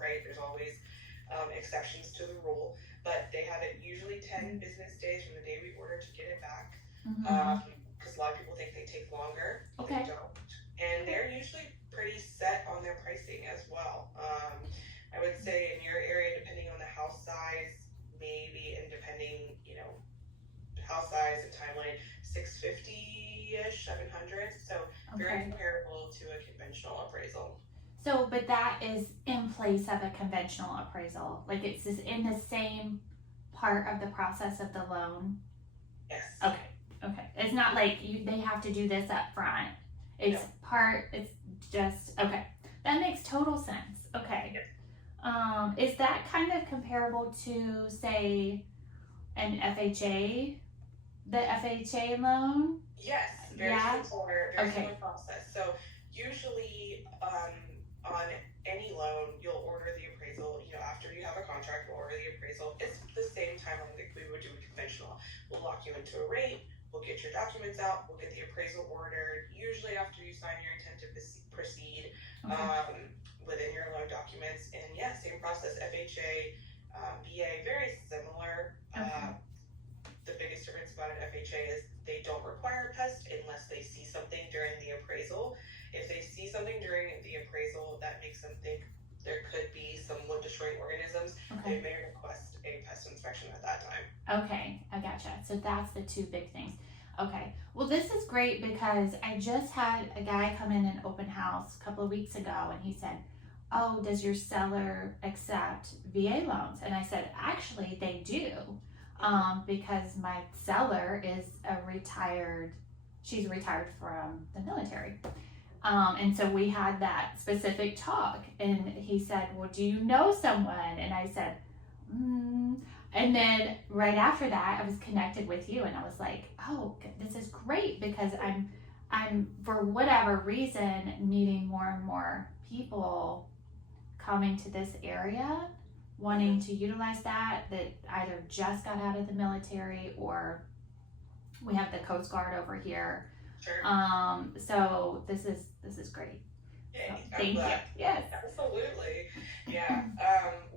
right? There's always exceptions to the rule, but they have it usually 10 business days from the day we order to get it back. Because a lot of people think they take longer. Okay. They don't. And they're usually pretty set on their pricing as well. I would say in your area, depending on the house size, maybe, and depending, house size and timeline, $650-ish, $700. So very comparable to a conventional appraisal. So, but that is in place of a conventional appraisal. Like it's just in the same part of the process of the loan. Yes. Okay. It's not like they have to do this up front. It's it's just, okay. That makes total sense. Okay. Yep. Is that kind of comparable to, say, an FHA? The FHA loan? Yes, very similar, similar process. So usually on any loan, you'll order the appraisal, after you have a contract, we'll order the appraisal. It's the same timeline that we would do with conventional. We'll lock you into a rate, we'll get your documents out, we'll get the appraisal ordered, usually after you sign your intent to proceed within your loan documents. And same process, FHA, VA, very similar. The biggest difference about an FHA is they don't require a pest unless they see something during the appraisal. If they see something during the appraisal that makes them think there could be some wood destroying organisms, they may request a pest inspection at that time. Okay, I gotcha. So that's the two big things. Okay, well this is great because I just had a guy come in an open house a couple of weeks ago and he said, oh, does your seller accept VA loans? And I said, actually they do. Because my seller is she's retired from the military. And so we had that specific talk and he said, well, do you know someone? And I said, And then right after that, I was connected with you and I was like, oh, this is great because I'm for whatever reason, meeting more and more people coming to this area wanting to utilize that either just got out of the military or we have the Coast Guard over here. Sure. So this is great. Yeah, so, thank you. Yes. Absolutely. Yeah.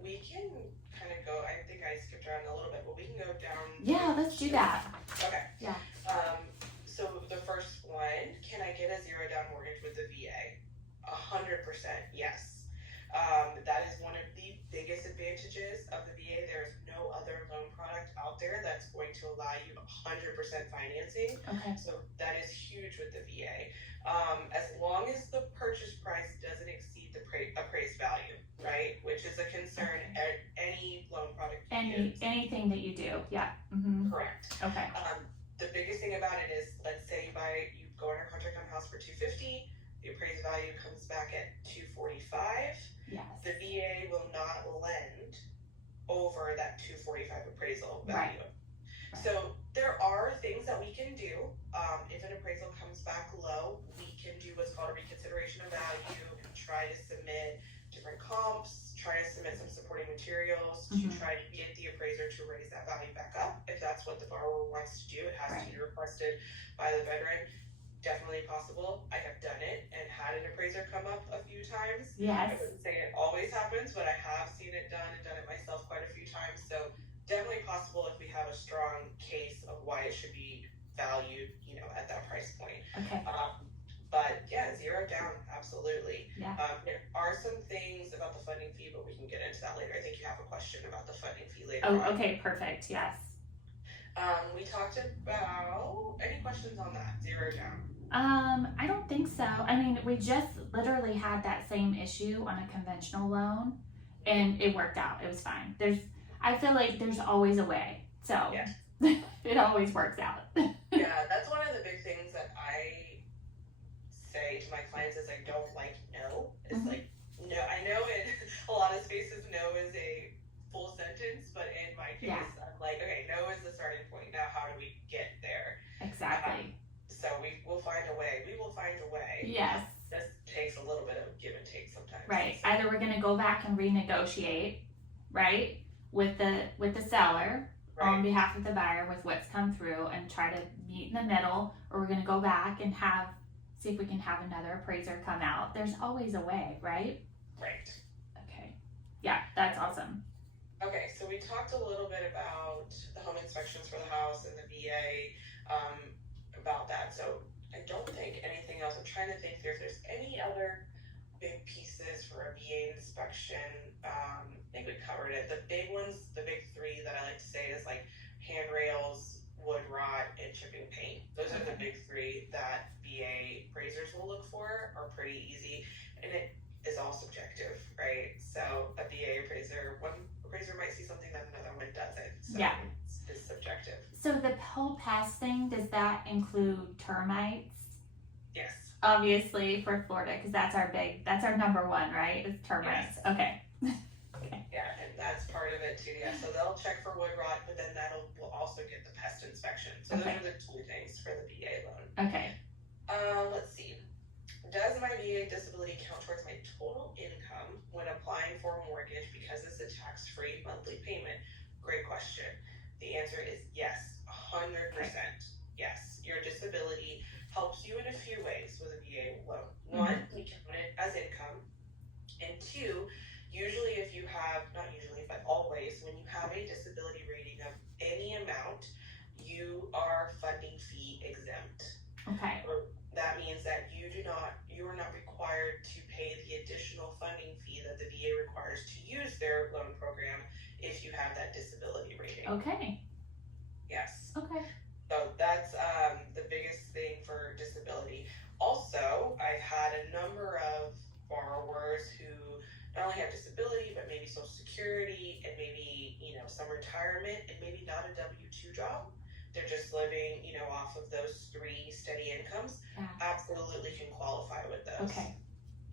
We can kind of go, I think I skipped around a little bit, but we can go down. Yeah, let's do that. Okay. Yeah. So the first one, can I get a zero down mortgage with the VA? 100% yes. That is one of the biggest advantages of the VA. There's no other loan product out there that's going to allow you 100% financing. Okay. So that is huge with the VA. As long as the purchase price doesn't exceed the appraised value, right? Which is a concern at any loan product you use. Anything that you do, yeah. Correct. Okay. The biggest thing about it is, let's say you go under contract on a house for $250, the appraised value comes back at $245. Yes. The VA will not lend over that $245 appraisal value. Right. So there are things that we can do. If an appraisal comes back low, we can do what's called a reconsideration of value and try to submit different comps, try to submit some supporting materials to try to get the appraiser to raise that value back up. If that's what the borrower wants to do, it has to be requested by the veteran. Definitely possible. I have done it and had an appraiser come up a few times. Yes. I wouldn't say it always happens, but I have seen it done and done it myself quite a few times. So definitely possible if we have a strong case of why it should be valued, at that price point. Okay. But yeah, zero down, absolutely. Yeah. There are some things about the funding fee, but we can get into that later. I think you have a question about the funding fee later on. Okay, perfect. Yes. We talked about, any questions on that, zero down? I don't think so. I mean, we just literally had that same issue on a conventional loan and it worked out. It was fine. I feel like there's always a way. So it always works out. Yeah, that's one of the big things that I say to my clients is I don't like no. It's like, no, I know in a lot of spaces no is a full sentence, but in my case, I'm like, okay, no is the starting point. Now how do we get there? Exactly. So we will find a way. We will find a way. Yes. This takes a little bit of give and take sometimes. Right. Either we're going to go back and renegotiate, right, with the seller on behalf of the buyer with what's come through and try to meet in the middle, or we're going to go back and see if we can have another appraiser come out. There's always a way, right? Right. Okay. talked a little bit about the home inspections for the house and the VA, about that. So I don't think anything else. I'm trying to think if there's any other big pieces for a VA inspection. I think we covered it. The big ones, the big three that I like to say is like handrails, wood rot, and chipping paint. Those are the big three that VA appraisers will look for, are pretty easy. And it is all subjective, right? So a VA appraiser, one appraiser might see something that another one doesn't. So Yeah. it's subjective. So the whole pest thing, does that include termites? Yes. Obviously for Florida, because that's our number one, right? Is termites. Yes. Okay. Yeah, and that's part of it too. Yeah, so they'll check for wood rot, but then will also get the pest inspection. So those are the two things for the VA loan. Okay. Let's see. Does my VA disability count towards my total income when applying for a mortgage because it's a tax-free monthly payment? Great question. The answer is yes, 100%. Yes, your disability helps you in a few ways with a VA loan. One, we count it as income. And two, usually if you have, not usually, but always, when you have a disability rating of any amount, you are funding fee exempt. Okay. That means that you are not required to pay the additional funding fee that the VA requires to use their loan program if you have that disability rating. Okay. Yes. Okay. So that's the biggest thing for disability. Also, I've had a number of borrowers who not only have disability, but maybe Social Security and maybe, some retirement and maybe not a W-2 job. They're just living, off of those three steady incomes. Yeah. Absolutely can qualify with those. Okay.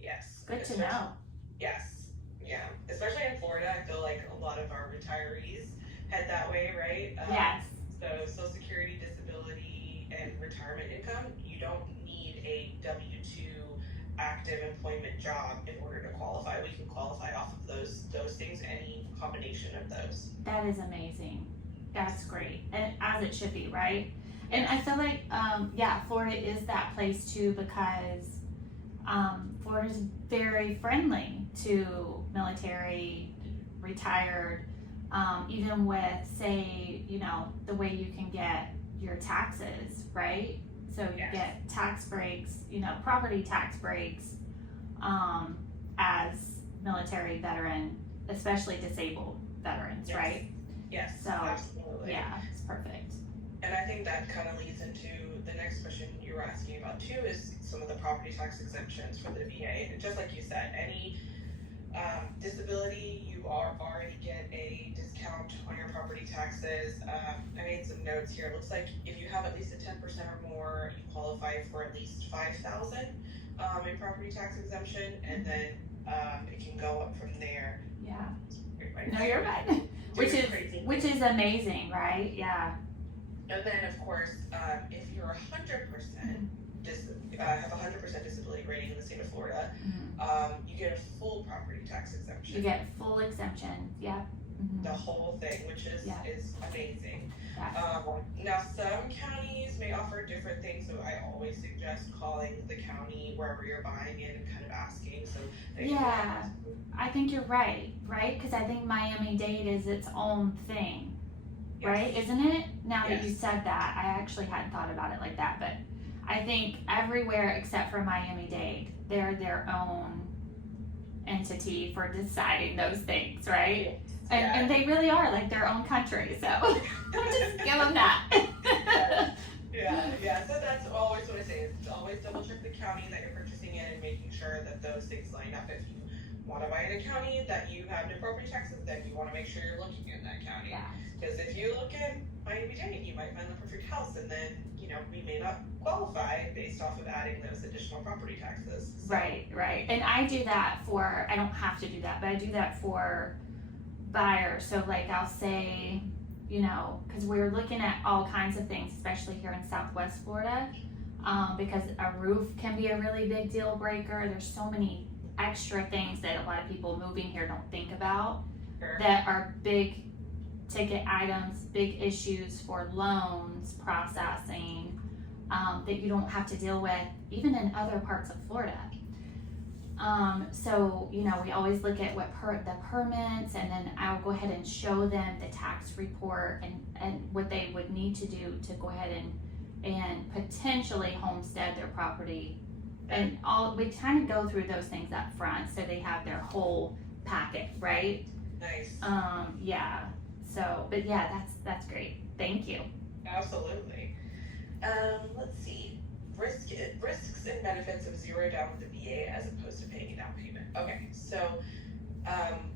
Yes. Good to know. Yes. Yeah. Especially in Florida, I feel like a lot of our retirees head that way, right? Yes. So Social Security, disability, and retirement income, you don't need a W-2 active employment job in order to qualify. We can qualify off of those things, any combination of those. That is amazing. That's great. And as it should be, right? And I feel like, Florida is that place too, because Florida is very friendly to military, retired, even with, say, the way you can get your taxes, right? So you get tax breaks, property tax breaks, as military veteran, especially disabled veterans, right? Yes, so, absolutely. Yeah, it's perfect. And I think that kind of leads into the next question you were asking about too, is some of the property tax exemptions for the VA. And just like you said, any disability, you already get a discount on your property taxes. I made some notes here. It looks like if you have at least a 10% or more, you qualify for at least $5,000 in property tax exemption, and then it can go up from there. Yeah. Right. No, you're right. Which is amazing, right? Yeah. And then, of course, if you're 100% have 100% disability rating in the state of Florida, you get a full property tax exemption. You get full exemption. Yeah. The whole thing, which is amazing. Yeah. Now, some counties may offer different things, so I always suggest calling the county wherever you're buying it and kind of asking. So I think you're right? Because I think Miami-Dade is its own thing, right? Isn't it? Now that you said that, I actually hadn't thought about it like that, but I think everywhere except for Miami-Dade, they're their own entity for deciding those things, right? And they really are like their own country, so just give them that. So that's always what I say, is always double check the county that you're purchasing in and making sure that those things line up. If you want to buy in a county that you have no property taxes, then you want to make sure you're looking in that county. Because if you look in Miami-Dade, you might find the perfect house, and then we may not qualify based off of adding those additional property taxes. So. Right. And I do that I don't have to do that, but I do that for buyers. So like I'll say, because we're looking at all kinds of things, especially here in Southwest Florida, because a roof can be a really big deal breaker. There's so many extra things that a lot of people moving here don't think about that are big ticket items, big issues for loans processing, that you don't have to deal with even in other parts of Florida. So, you know, we always look at what the permits, and then I'll go ahead and show them the tax report and what they would need to do to go ahead and potentially homestead their property. And we kind of go through those things up front so they have their whole packet, right? Nice. Yeah. So, but yeah, that's great. Thank you. Absolutely. Let's see. Risks and benefits of zero down with the VA as opposed to paying a down payment. Okay, so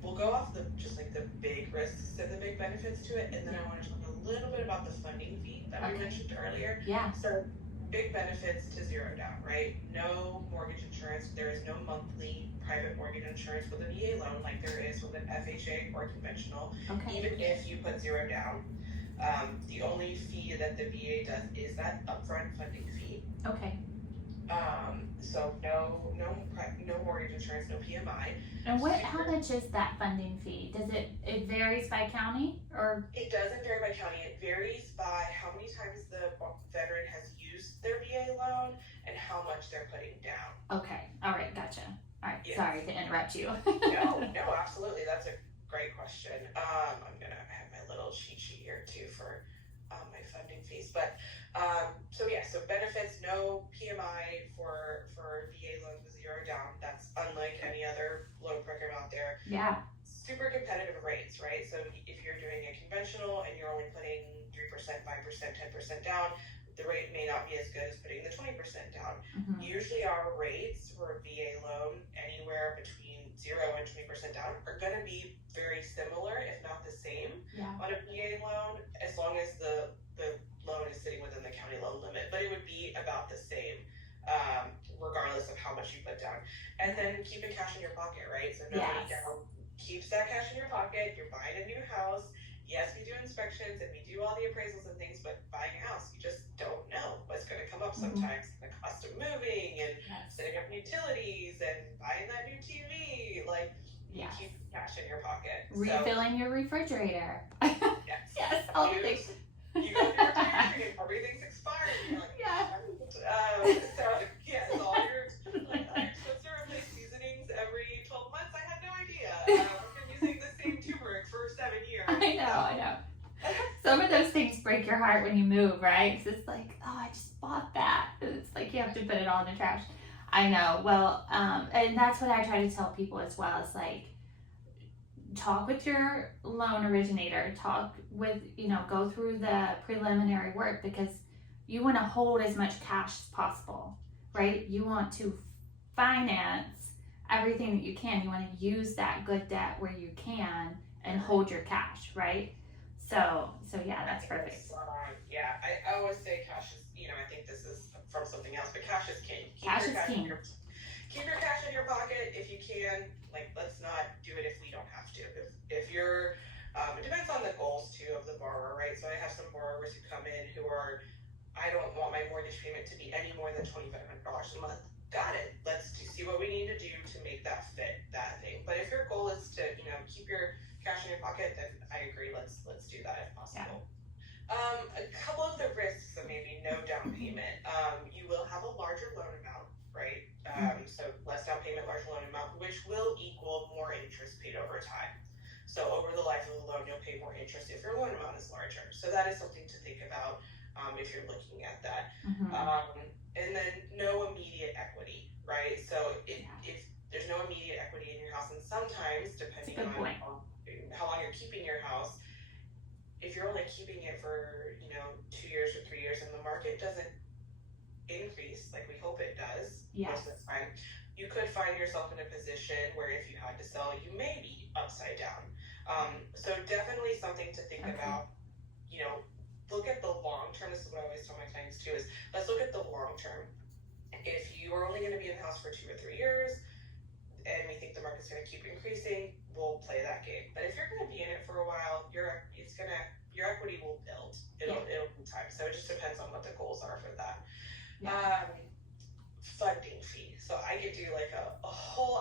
we'll go off the big risks and the big benefits to it, and then I want to talk a little bit about the funding fee that we mentioned earlier. Yeah. So big benefits to zero down, right? No mortgage insurance. There is no monthly private mortgage insurance with a VA loan like there is with an FHA or conventional. Okay. Even if you put zero down. The only fee that the VA does is that upfront funding fee. Okay. So no mortgage insurance, no PMI. And how much is that funding fee? Does it varies by county, or? It doesn't vary by county. It varies by how many times the veteran has used their VA loan and how much they're putting down. Okay. All right. Gotcha. All right. Yes. Sorry to interrupt you. No, absolutely. That's a great question. I'm gonna have my little cheat sheet here too for my funding fees, but so benefits, no PMI for VA loans with zero down. That's unlike any other loan program out there. Yeah. Super competitive rates, right? So if you're doing a conventional and you're only putting 3%, 5%, 10% down, the rate may not be as good as putting the 20% down. Mm-hmm. Usually our rates for a VA loan, anywhere between 0 and 20% down, are going to be very similar, if not the same, on a VA loan, as long as the loan is sitting within the county loan limit. But it would be about the same, regardless of how much you put down. And then keeping cash in your pocket, right? So nobody down keeps that cash in your pocket. You're buying a new house. Yes, we do inspections and we do all the appraisals and things, but buying a house, you just don't know what's going to come up sometimes. The cost of moving and setting up utilities and buying that new TV, you keep cash in your pocket. Refilling your refrigerator. Yes. Yes, all the things. You go through your pantry and everything's expired. And you're like, all your supposed to replace seasonings every 12 months. I had no idea. I've been using the same turmeric for 7 years. I know. Some of those things break your heart when you move, right? Because it's like, oh, I just bought that. It's like you have to put it all in the trash. I know. Well, and that's what I try to tell people as well. It's like, talk with your loan originator, talk with, go through the preliminary work, because you want to hold as much cash as possible, right? You want to finance everything that you can. You want to use that good debt where you can and hold your cash, right? So yeah, that's perfect. Yeah, I always say cash is, I think this is from something else, but cash is king. Cash is king. Keep your cash in your pocket if you can. Let's not do it if we don't have to. If you're, it depends on the goals too of the borrower, right? So I have some borrowers who come in who are, I don't want my mortgage payment to be any more than $2,500 a month. Got it. Let's see what we need to do to make that fit that thing. But if your goal is to, keep your cash in your pocket, then I agree. Let's do that if possible. A couple of the risks of maybe no down payment. You will have a larger loan amount, right? So less down payment, larger loan amount, which will equal more interest paid over time. So over the life of the loan, you'll pay more interest if your loan amount is larger. So that is something to think about if you're looking at that. And then no immediate equity, right? So if there's no immediate equity in your house, and sometimes depending on how long you're keeping your house, if you're only keeping it for 2 years or 3 years and the market doesn't increase like we hope it does most of the time, you could find yourself in a position where if you had to sell, you may be upside down. So definitely something to think about. Look at the long term. This is what I always tell my clients too, is let's look at the long term. If you are only going to be in the house for 2 or 3 years and we think the market's going to keep increasing, we'll play that game. But if you're going to be in it for a while, your equity will build. It'll be time. So it just depends on what the goals are for that. Funding fee. So I could do a whole